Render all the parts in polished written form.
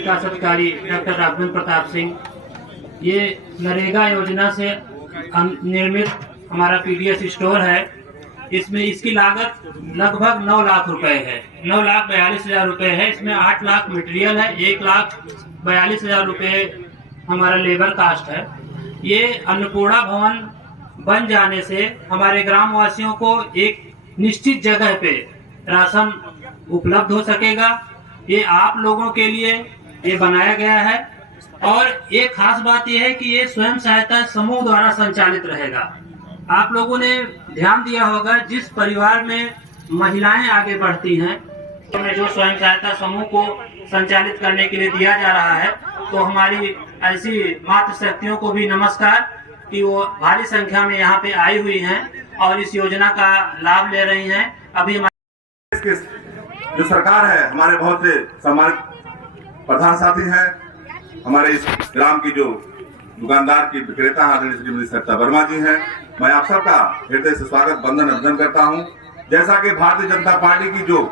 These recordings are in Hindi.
विकास अधिकारी डॉक्टर राघवेंद्र प्रताप सिंह। ये नरेगा योजना से निर्मित हमारा पीडीएस स्टोर है। इसमें इसकी लागत लगभग 9 लाख रुपए है, 9,42,000 रुपए है। इसमें 8 लाख मटेरियल है, 1,42,000 रुपए हमारा लेबर कास्ट है। ये अन्नपूर्णा भवन बन जाने से हमारे ग्राम वासियों को एक निश्चित जगह पे राशन उपलब्ध हो सकेगा। ये आप लोगों के लिए ये बनाया गया है और एक खास बात यह है कि ये स्वयं सहायता समूह द्वारा संचालित रहेगा। आप लोगों ने ध्यान दिया होगा, जिस परिवार में महिलाएं आगे बढ़ती हैं तो जो स्वयं सहायता समूह को संचालित करने के लिए दिया जा रहा है, तो हमारी ऐसी मातृ शक्तियों को भी नमस्कार कि वो भारी संख्या में यहाँ पे आई हुई हैं और इस योजना का लाभ ले रही हैं। अभी हमारे जो सरकार है, हमारे बहुत से सम्मानित प्रधान साथी हैं, हमारे इस ग्राम की जो दुकानदार की विक्रेता आदरणीय श्रीमती सरिता वर्मा जी हैं। मैं आप सबका हृदय से स्वागत बंदन अभिनंदन करता हूं। जैसा कि भारतीय जनता पार्टी की जो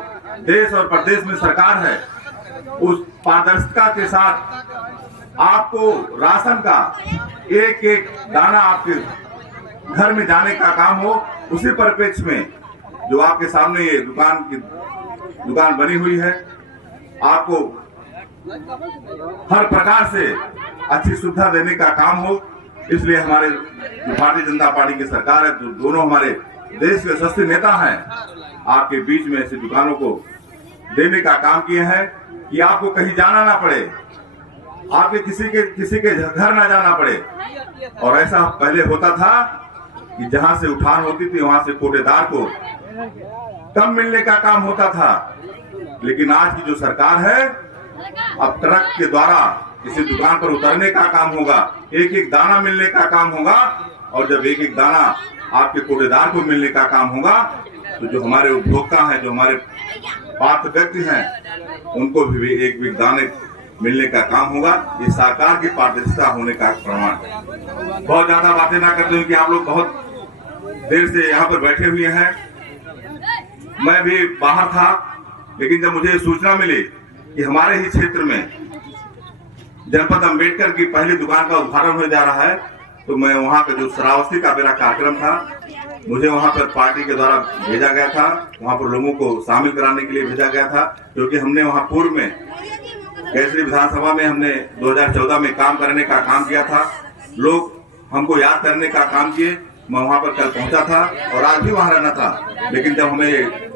देश और प्रदेश में सरकार है, उस पारदर्शिता के साथ आपको राशन का एक एक दाना आपके घर में जाने का काम हो, उसी परिप्रेक्ष्य में जो आपके सामने ये दुकान बनी हुई है, आपको हर प्रकार से अच्छी सुविधा देने का काम हो। इसलिए हमारे भारतीय जनता पार्टी की सरकार है, जो दोनों हमारे देश के यशस्वी नेता हैं, आपके बीच में ऐसी दुकानों को देने का काम किए हैं कि आपको कहीं जाना ना पड़े, आपके किसी के घर ना जाना पड़े। और ऐसा पहले होता था कि जहां से उठान होती थी वहां से कोटेदार को कम मिलने का काम होता था, लेकिन आज की जो सरकार है, अब ट्रक के द्वारा किसी दुकान पर उतरने का काम होगा, एक एक दाना मिलने का काम होगा। और जब एक एक दाना आपके कोटेदार को मिलने का काम होगा, तो जो हमारे उपभोक्ता हैं, जो हमारे पात्र व्यक्ति हैं, उनको भी एक एक दाने मिलने का काम होगा। ये सरकार की पारदर्शिता होने का प्रमाण है। बहुत ज्यादा बातें ना करते हुए कि आप लोग बहुत देर से यहाँ पर बैठे हुए हैं, मैं भी बाहर था, लेकिन जब मुझे सूचना मिली कि हमारे ही क्षेत्र में जनपद अंबेडकर की पहली दुकान का उद्घाटन होने जा रहा है, तो मैं वहाँ का जो श्रावस्ती का मेरा कार्यक्रम था, मुझे वहाँ पर पार्टी के द्वारा भेजा गया था, वहाँ पर लोगों को शामिल कराने के लिए भेजा गया था। क्योंकि हमने वहाँ पूर्व में केसरी विधानसभा में हमने 2014 में काम करने का काम किया था, लोग हमको याद करने का काम किए। मैं वहाँ पर कल पहुँचा था और आज भी वहाँ रहना था, लेकिन जब हमें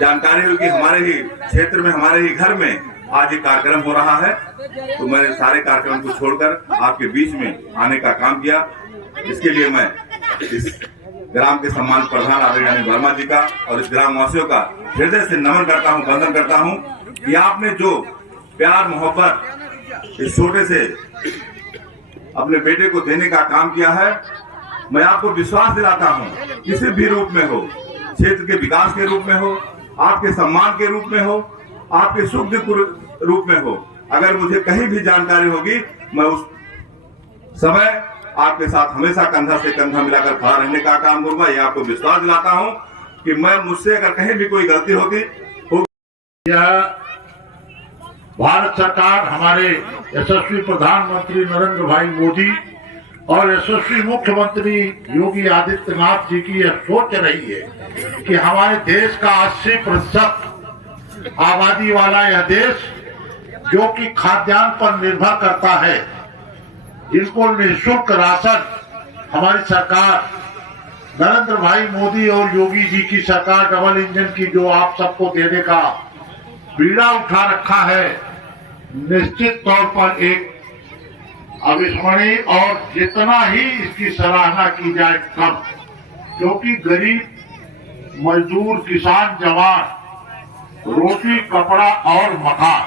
जानकारी हुई कि हमारे ही क्षेत्र में, हमारे ही घर में आज ये कार्यक्रम हो रहा है, तो मैंने सारे कार्यक्रम को छोड़कर आपके बीच में आने का काम किया। इसके लिए मैं इस ग्राम के सम्मान प्रधान आदरणीय वर्मा जी का और इस ग्राम वासियों का हृदय से नमन करता हूँ, वंदन करता हूँ कि आपने जो प्यार मोहब्बत इस छोटे से अपने बेटे को देने का काम किया है। मैं आपको विश्वास दिलाता हूँ, किसी भी रूप में हो, क्षेत्र के विकास के रूप में हो, आपके सम्मान के रूप में हो, आपके सुख दुख रूप में हो, अगर मुझे कहीं भी जानकारी होगी, मैं उस समय आपके साथ हमेशा कंधा से कंधा मिलाकर खड़ा रहने का काम करूंगा। ये आपको विश्वास दिलाता हूं कि मैं मुझसे अगर कहीं भी कोई गलती होगी। यह भारत सरकार, हमारे यशस्वी प्रधानमंत्री नरेंद्र भाई मोदी और यशस्वी मुख्यमंत्री योगी आदित्यनाथ जी की यह सोच रही है कि हमारे देश का 80% आबादी वाला यह देश, जो कि खाद्यान्न पर निर्भर करता है, जिनको निःशुल्क राशन हमारी सरकार नरेंद्र भाई मोदी और योगी जी की सरकार डबल इंजन की जो आप सबको देने का बीड़ा उठा रखा है, निश्चित तौर पर एक अविस्मरणीय और जितना ही इसकी सराहना की जाए कम, क्योंकि गरीब मजदूर, किसान, जवान, रोटी, कपड़ा और मकान,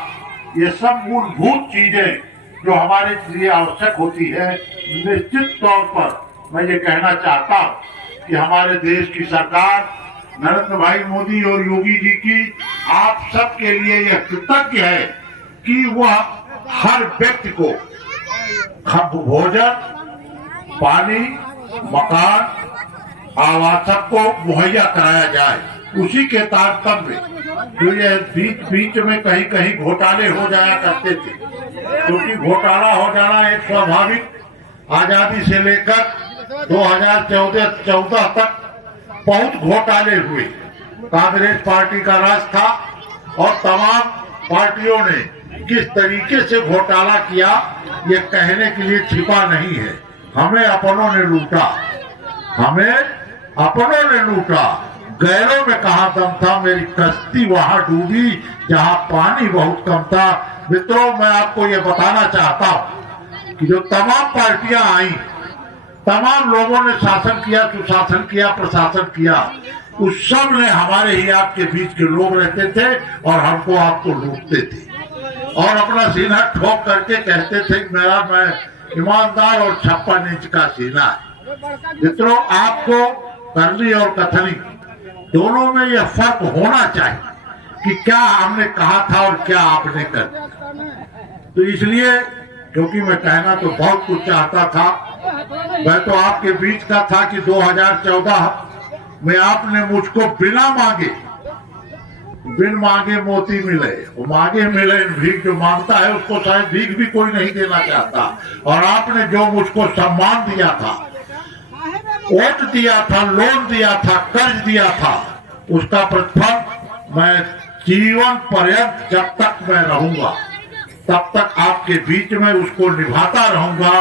ये सब मूलभूत चीजें जो हमारे लिए आवश्यक होती है, निश्चित तौर पर मैं ये कहना चाहता हूँ कि हमारे देश की सरकार नरेंद्र भाई मोदी और योगी जी की आप सब के लिए यह कृतज्ञ है कि वह हर व्यक्ति को भोजन, पानी, मकान, आवास सबको मुहैया कराया जाए। उसी के तारतम्य जो ये बीच में कहीं कहीं घोटाले हो जाया करते थे, क्योंकि घोटाला हो जाना एक स्वाभाविक, आजादी से लेकर 2014 तक बहुत घोटाले हुए। कांग्रेस पार्टी का राज था और तमाम पार्टियों ने किस तरीके से घोटाला किया ये कहने के लिए छिपा नहीं है। हमें अपनों ने लूटा, हमें अपनों ने लूटा। गैरों में कहा दम था, मेरी कश्ती वहां डूबी जहां पानी बहुत कम था। मित्रों, मैं आपको ये बताना चाहता हूं कि जो तमाम पार्टियां आई, तमाम लोगों ने शासन किया, सुशासन किया, प्रशासन किया, उस सब ने हमारे ही आपके बीच के लोग रहते थे और हमको आपको लूटते थे और अपना सीना ठोक करके कहते थे कि मैं ईमानदार और 56 इंच का सीना है। मित्रों, आपको करनी और कथनी दोनों में यह फर्क होना चाहिए कि क्या हमने कहा था और क्या आपने कर दिया। तो इसलिए, क्योंकि मैं कहना तो बहुत कुछ चाहता था, मैं तो आपके बीच का था कि 2014 में आपने मुझको बिना मांगे, बिन मांगे मोती मिले, वो मांगे मिले। भीख जो मांगता है उसको शायद भीख भी कोई नहीं देना चाहता। और आपने जो मुझको सम्मान दिया था, वोट दिया था, लोन दिया था, कर्ज दिया था, उसका प्रतिफल मैं जीवन पर्यंत जब तक मैं रहूंगा तब तक आपके बीच में उसको निभाता रहूंगा।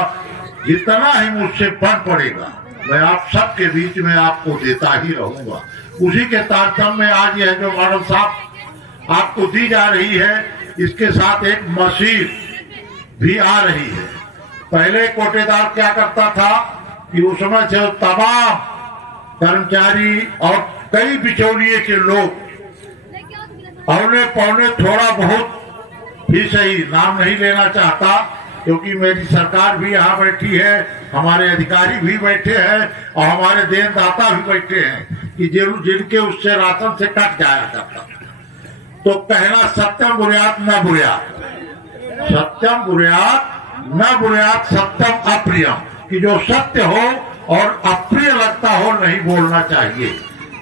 जितना ही मुझसे बन पड़ेगा मैं आप सबके बीच में आपको देता ही रहूंगा। उसी के तारतम्य में आज यह जो मॉडल साहब आपको दी जा रही है, इसके साथ एक मशीन भी आ रही है। पहले कोटेदार क्या करता था कि उस समय से तमाम कर्मचारी और कई बिचौलिए के लोग औने पौने थोड़ा बहुत ही सही, नाम नहीं लेना चाहता क्योंकि मेरी सरकार भी यहाँ बैठी है, हमारे अधिकारी भी बैठे हैं और हमारे देनदाता भी बैठे हैं कि जिनके उससे राशन से कट जाया करता। तो कहना सत्यम बुर्यात न बुर्यात, सत्यम बुर्यात न बुर्यात, सत्यम अप्रियम, कि जो सत्य हो और अप्रिय लगता हो नहीं बोलना चाहिए,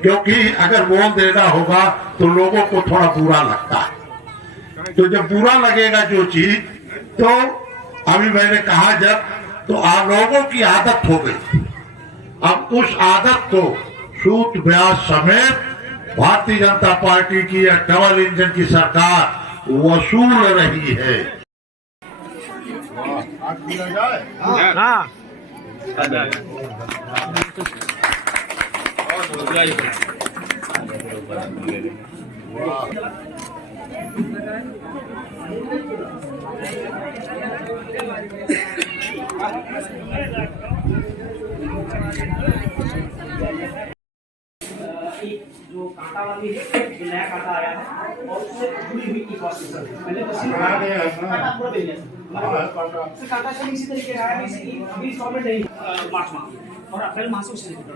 क्योंकि अगर बोल देना होगा तो लोगों को थोड़ा बुरा लगता है। तो जब बुरा लगेगा जो चीज, तो अभी मैंने कहा जब, तो आप लोगों की आदत हो गई। अब उस आदत को सूत ब्याज समेत भारतीय जनता पार्टी की या डबल इंजन की सरकार वसूल रही है। हाँ। जो कांटा वाली है, जो नया कांटा आया है और उससे जुड़ी हुई की कॉस्ट पहले तो कांटा से इसी तरीके का है, अभी इंस्टॉलमेंट नहीं मार्च माह और अप्रैल माह से उसी तरीके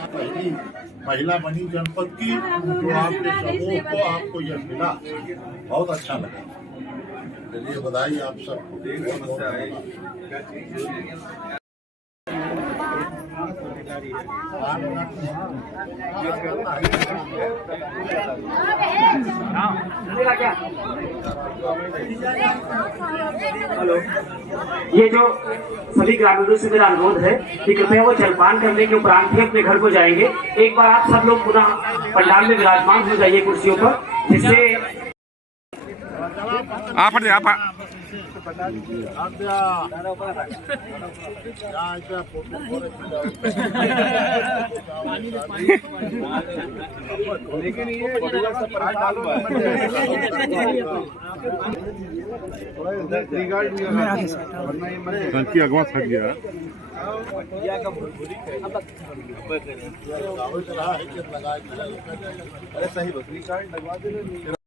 पहली महिला बनी जनपद की, जो आपके समूह को आपको यह मिला, बहुत अच्छा लगा। चलिए बधाई आप सबको। हेलो, ये जो सभी ग्रामीणों से मेरा अनुरोध है कि कृपया वो जलपान करने के उपरांत ही अपने घर को जाएंगे। एक बार आप सब लोग पुनः पंडाल में विराजमान हो जाइए कुर्सियों पर, जिससे आप अगवा थक गया। अरे सही बकरी कार्ड लगवा दे।